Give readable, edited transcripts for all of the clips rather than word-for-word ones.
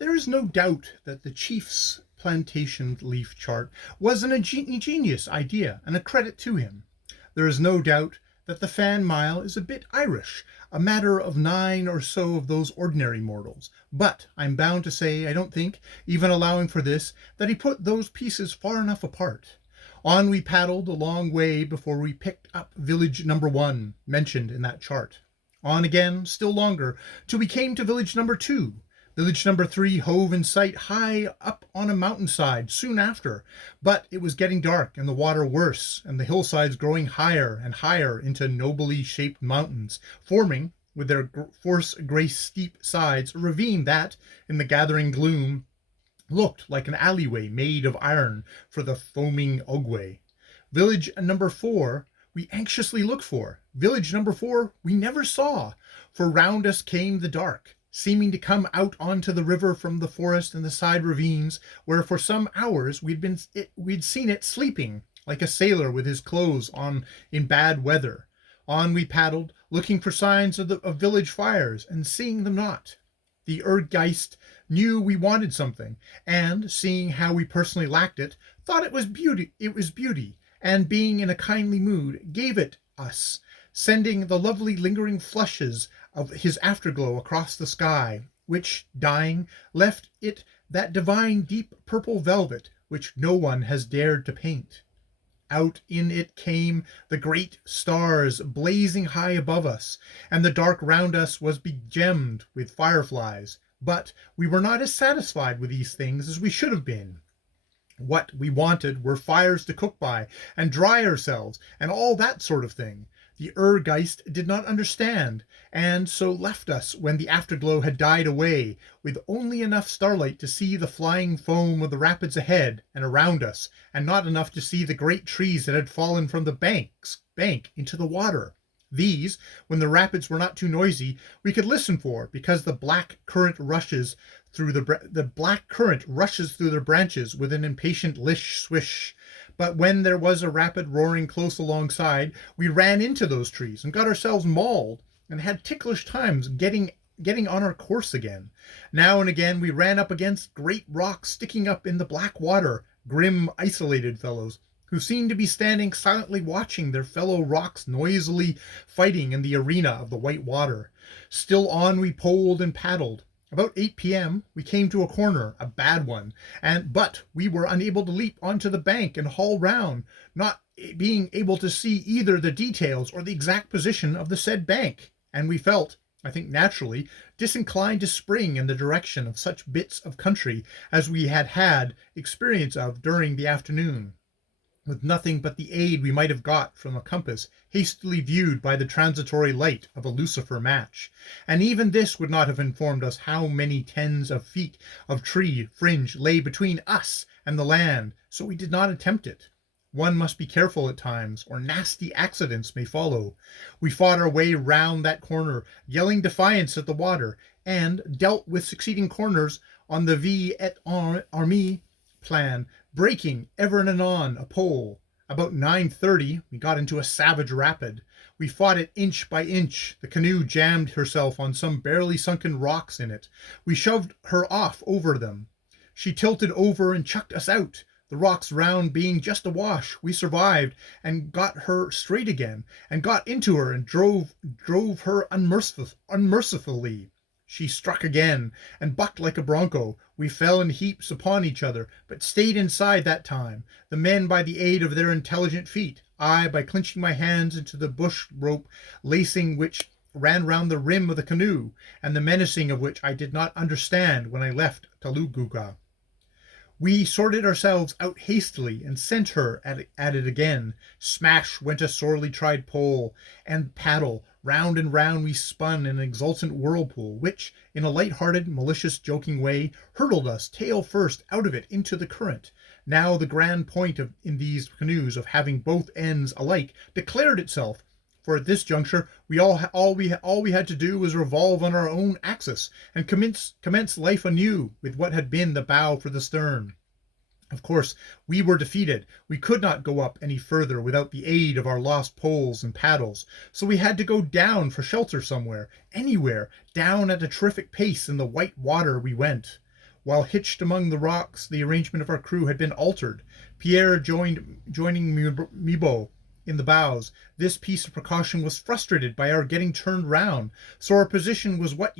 There is no doubt that the chief's plantation leaf chart was an ingenious idea and a credit to him. There is no doubt that the fan mile is a bit Irish, a matter of 9 or so of those ordinary mortals. But I'm bound to say I don't think, even allowing for this, that he put those pieces far enough apart. On we paddled a long way before we picked up village number 1, mentioned in that chart. On again, still longer, till we came to village number 2. Village number 3 hove in sight high up on a mountainside soon after, but it was getting dark and the water worse, and the hillsides growing higher and higher into nobly shaped mountains, forming, with their force grey steep sides, a ravine that, in the gathering gloom, looked like an alleyway made of iron for the foaming Ogway. Village number 4 we anxiously looked for. Village number 4 we never saw, for round us came the dark, seeming to come out onto the river from the forest and the side ravines, where for some hours we'd seen it sleeping, like a sailor with his clothes on in bad weather. On we paddled, looking for signs of village fires, and seeing them not. The Erdgeist knew we wanted something, and, seeing how we personally lacked it, thought it was beauty, and being in a kindly mood, gave it us, sending the lovely lingering flushes of his afterglow across the sky, which, dying, left it that divine deep purple velvet which no one has dared to paint. Out in it came the great stars blazing high above us, and the dark round us was begemmed with fireflies. But we were not as satisfied with these things as we should have been. What we wanted were fires to cook by, and dry ourselves, and all that sort of thing. The Erdgeist did not understand, and so left us when the afterglow had died away, with only enough starlight to see the flying foam of the rapids ahead and around us, and not enough to see the great trees that had fallen from the bank into the water. These, when the rapids were not too noisy, we could listen for, because the black current rushes through their branches with an impatient lish swish. But when there was a rapid roaring close alongside, we ran into those trees and got ourselves mauled, and had ticklish times getting on our course again. Now and again we ran up against great rocks sticking up in the black water, grim, isolated fellows, who seemed to be standing silently watching their fellow rocks noisily fighting in the arena of the white water. Still on we poled and paddled. About 8 p.m. we came to a corner, a bad one, but we were unable to leap onto the bank and haul round, not being able to see either the details or the exact position of the said bank, and we felt, I think naturally, disinclined to spring in the direction of such bits of country as we had had experience of during the afternoon, with nothing but the aid we might have got from a compass hastily viewed by the transitory light of a lucifer match, and even this would not have informed us how many tens of feet of tree fringe lay between us and the land, so we did not attempt it. One must be careful at times, or nasty accidents may follow. We fought our way round that corner, yelling defiance at the water, and dealt with succeeding corners on the vie et arme plan, breaking ever and anon a pole. About 9:30 we got into a savage rapid. We fought it inch by inch. The canoe jammed herself on some barely sunken rocks in it. We shoved her off over them. She tilted over and chucked us out. The rocks round being just awash, we survived and got her straight again, and got into her and drove her unmercifully. She struck again, and bucked like a bronco. We fell in heaps upon each other, but stayed inside that time, the men by the aid of their intelligent feet, I by clinching my hands into the bush rope lacing which ran round the rim of the canoe, and the menacing of which I did not understand when I left Taluguga. We sorted ourselves out hastily and sent her at it again. Smash went a sorely tried pole and paddle. Round and round we spun in an exultant whirlpool, which, in a light-hearted, malicious, joking way, hurtled us tail first out of it into the current. Now the grand point in these canoes of having both ends alike declared itself, for at this juncture all we had to do was revolve on our own axis and commence life anew with what had been the bow for the stern. Of course, we were defeated. We could not go up any further without the aid of our lost poles and paddles, so we had to go down for shelter somewhere, anywhere. Down at a terrific pace in the white water we went. While hitched among the rocks, the arrangement of our crew had been altered. Pierre joining Mibo in the bows. This piece of precaution was frustrated by our getting turned round, so our position was what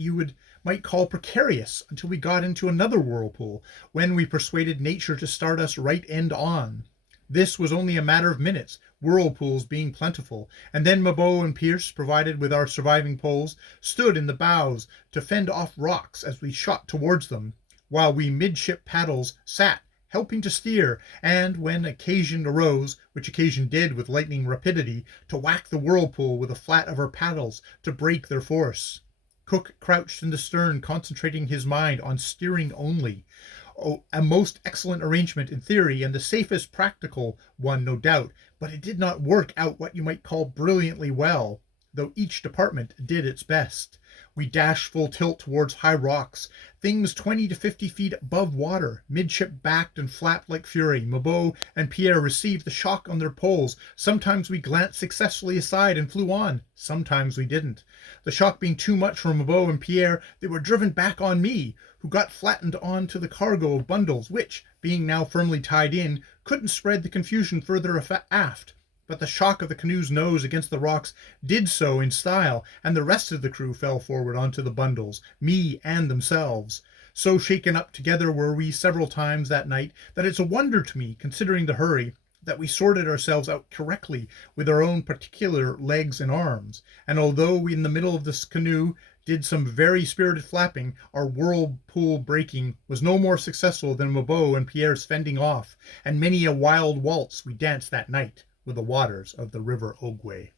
might call precarious until we got into another whirlpool, when we persuaded nature to start us right end on. This was only a matter of minutes, whirlpools being plentiful, and then Mabeau and Pierce, provided with our surviving poles, stood in the bows to fend off rocks as we shot towards them, while we midship paddles sat helping to steer, and when occasion arose, which occasion did with lightning rapidity, to whack the whirlpool with the flat of our paddles to break their force. Cook crouched in the stern, concentrating his mind on steering only. Oh, a most excellent arrangement in theory, and the safest practical one, no doubt, but it did not work out what you might call brilliantly well, though each department did its best. We dashed full tilt towards high rocks, things 20 to 50 feet above water. Midship backed and flapped like fury. Mabeau and Pierre received the shock on their poles. Sometimes we glanced successfully aside and flew on. Sometimes we didn't. The shock being too much for Mabeau and Pierre, they were driven back on me, who got flattened on to the cargo of bundles, which, being now firmly tied in, couldn't spread the confusion further aft. But the shock of the canoe's nose against the rocks did so in style, and the rest of the crew fell forward onto the bundles, me and themselves. So shaken up together were we several times that night that it's a wonder to me, considering the hurry, that we sorted ourselves out correctly with our own particular legs and arms. And although we in the middle of this canoe did some very spirited flapping, our whirlpool breaking was no more successful than Mabeau and Pierre's fending off, and many a wild waltz we danced that night with the waters of the river Ogwe.